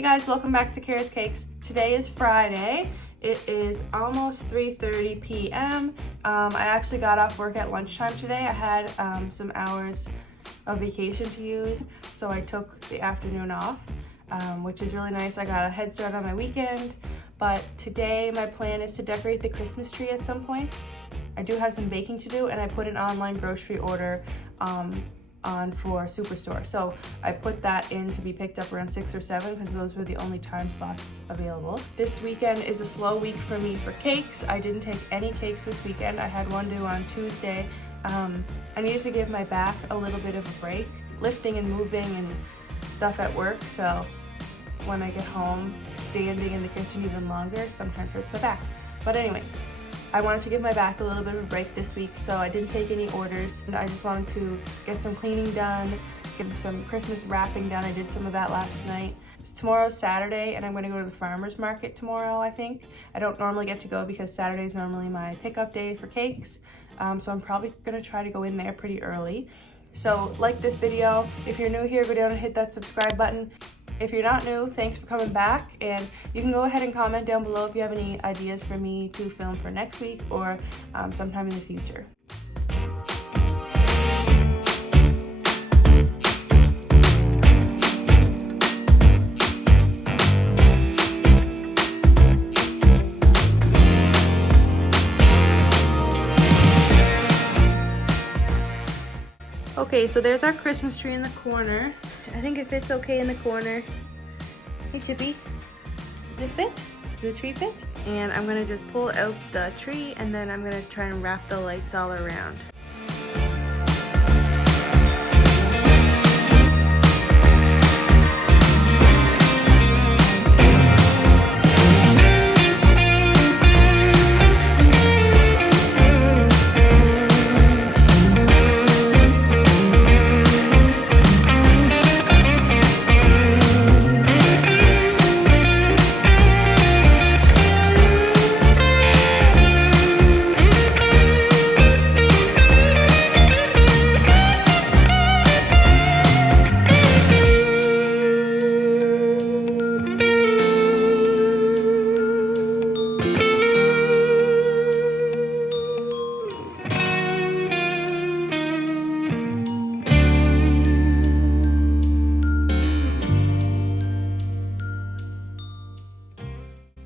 Hey guys, welcome back to Kara's Cakes. Today is Friday. It is almost 3:30 p.m. I actually got off work at lunchtime today. I had some hours of vacation to use, so I took the afternoon off, which is really nice. I got a head start on my weekend, but today my plan is to decorate the Christmas tree at some point. I do have some baking to do, and I put an online grocery order on for Superstore. So I put that in to be picked up around 6 or 7 because those were the only time slots available. This weekend is a slow week for me for cakes. I didn't take any cakes this weekend. I had one due on Tuesday. I needed to give my back a little bit of a break, lifting and moving and stuff at work. So when I get home, standing in the kitchen even longer sometimes hurts my back. But anyways, I wanted to give my back a little bit of a break this week, so I didn't take any orders. I just wanted to get some cleaning done, get some Christmas wrapping done. I did some of that last night. Tomorrow's Saturday, and I'm going to go to the farmer's market tomorrow, I think. I don't normally get to go because Saturday is normally my pickup day for cakes, so I'm probably going to try to go in there pretty early. So like this video. If you're new here, go down and hit that subscribe button. If you're not new, thanks for coming back, and you can go ahead and comment down below if you have any ideas for me to film for next week or sometime in the future. Okay, so there's our Christmas tree in the corner. I think it fits okay in the corner. Hey Chippy, does it fit? Does the tree fit? And I'm gonna just pull out the tree, and then I'm gonna try and wrap the lights all around.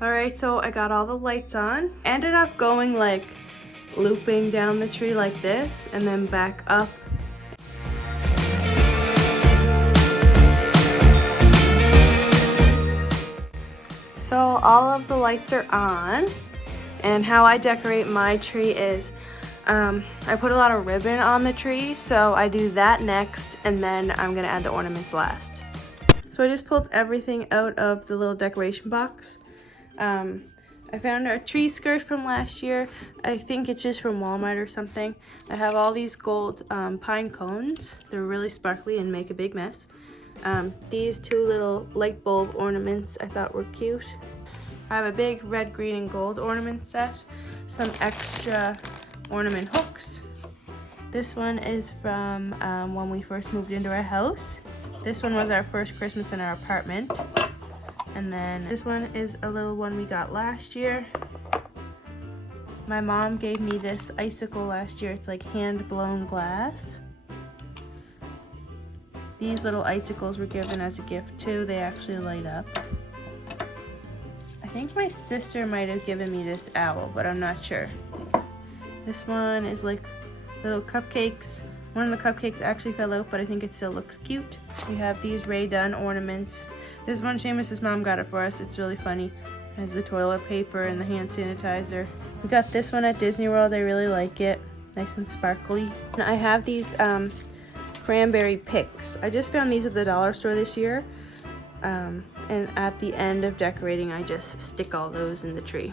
Alright, so I got all the lights on. Ended up going like looping down the tree like this and then back up. So all of the lights are on, and how I decorate my tree is I put a lot of ribbon on the tree, so I do that next, and then I'm gonna add the ornaments last. So I just pulled everything out of the little decoration box. I found a tree skirt from last year. I think it's just from Walmart or something. I have all these gold pine cones. They're really sparkly and make a big mess. These two little light bulb ornaments I thought were cute. I have a big red, green, and gold ornament set. Some extra ornament hooks. This one is from when we first moved into our house. This one was our first Christmas in our apartment. And then this one is a little one we got last year. My mom gave me this icicle last year. It's like hand-blown glass. These little icicles were given as a gift too. They actually light up. I think my sister might have given me this owl, but I'm not sure. This one is like little cupcakes. One of the cupcakes actually fell out, but I think it still looks cute. We have these Rae Dunn ornaments. This is one Seamus's mom got it for us. It's really funny. It has the toilet paper and the hand sanitizer. We got this one at Disney World. I really like it. Nice and sparkly. And I have these cranberry picks. I just found these at the dollar store this year. And at the end of decorating, I just stick all those in the tree.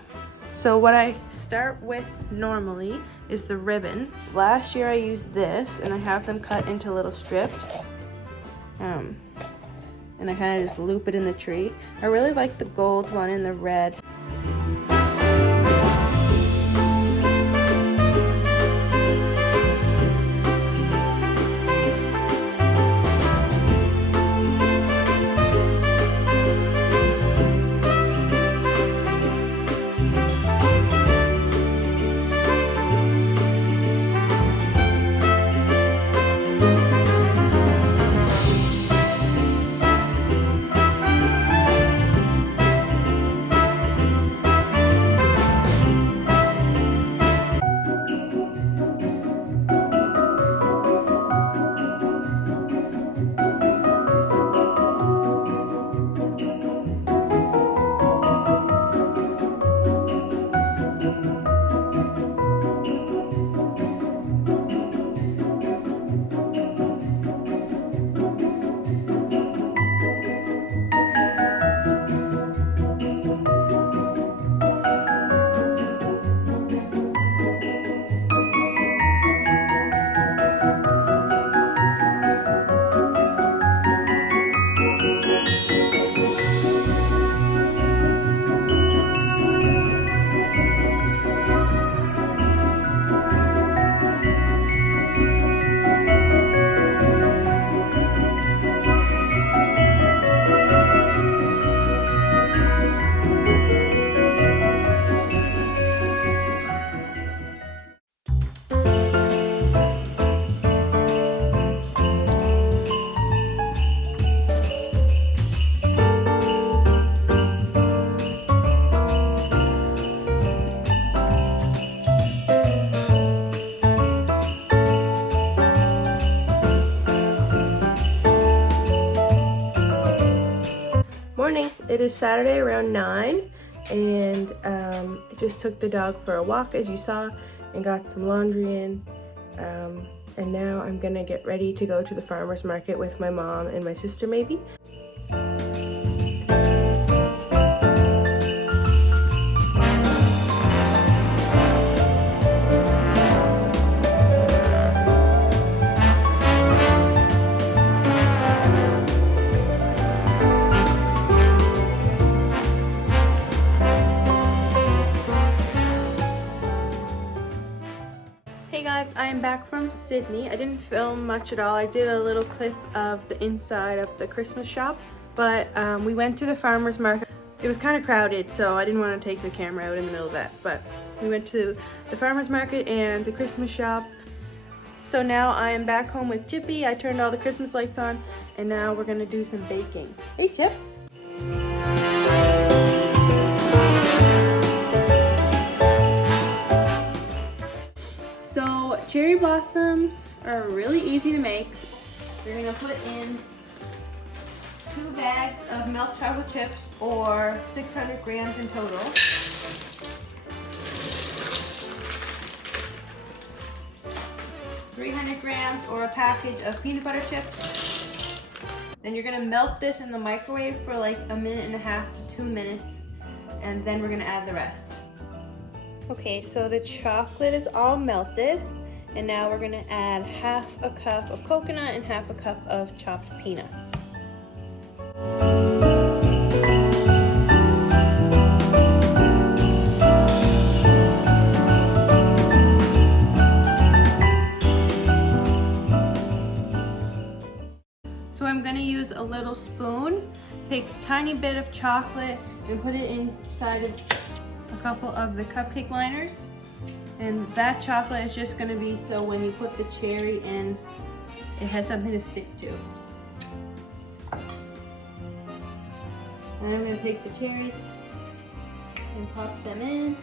So what I start with normally is the ribbon. Last year I used this, and I have them cut into little strips. And I kind of just loop it in the tree. I really like the gold one and the red. It is Saturday around 9, and I just took the dog for a walk, as you saw, and got some laundry in. And now I'm gonna get ready to go to the farmer's market with my mom and my sister maybe. Hey guys, I am back from Sydney. I didn't film much at all. I did a little clip of the inside of the Christmas shop, but we went to the farmer's market. It was kind of crowded, so I didn't want to take the camera out in the middle of that, but we went to the farmer's market and the Christmas shop. So now I am back home with Chippy. I turned all the Christmas lights on, and now we're gonna do some baking. Hey Chip. So cherry blossoms are really easy to make. You're gonna put in 2 bags of milk chocolate chips, or 600 grams in total. 300 grams or a package of peanut butter chips. Then you're gonna melt this in the microwave for like 1.5 to 2 minutes, and then we're gonna add the rest. Okay, so the chocolate is all melted, and now we're gonna add 1/2 cup of coconut and 1/2 cup of chopped peanuts. So I'm gonna use a little spoon, take a tiny bit of chocolate and put it inside of a couple of the cupcake liners, and that chocolate is just going to be so when you put the cherry in, it has something to stick to. And I'm going to take the cherries and pop them in,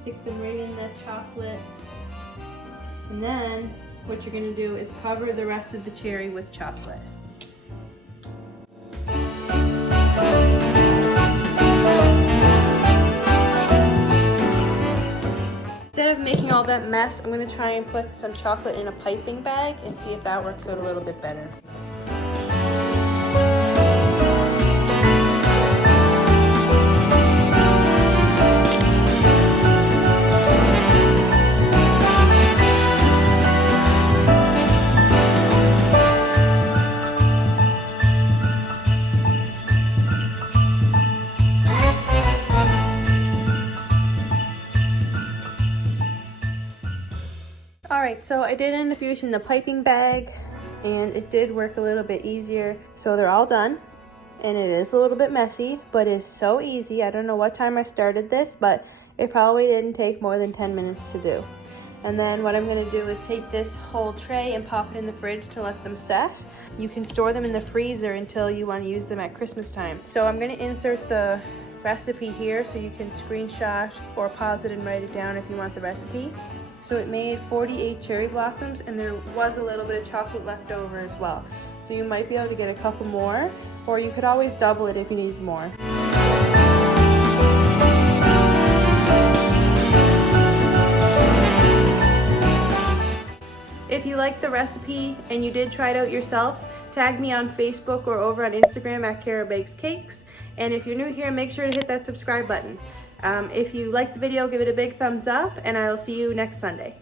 stick them right in that chocolate, and then what you're going to do is cover the rest of the cherry with chocolate. Instead of making all that mess, I'm going to try and put some chocolate in a piping bag and see if that works out a little bit better. Alright, so I did end up using the piping bag, and it did work a little bit easier. So they're all done, and it is a little bit messy, but it's so easy. I don't know what time I started this, but it probably didn't take more than 10 minutes to do. And then what I'm going to do is take this whole tray and pop it in the fridge to let them set. You can store them in the freezer until you want to use them at Christmas time. So I'm going to insert the recipe here so you can screenshot or pause it and write it down if you want the recipe. So it made 48 cherry blossoms, and there was a little bit of chocolate left over as well. So you might be able to get a couple more, or you could always double it if you need more. If you liked the recipe and you did try it out yourself, tag me on Facebook or over on Instagram at Kara Bakes Cakes. And if you're new here, make sure to hit that subscribe button. If you liked the video, give it a big thumbs up, and I'll see you next Sunday.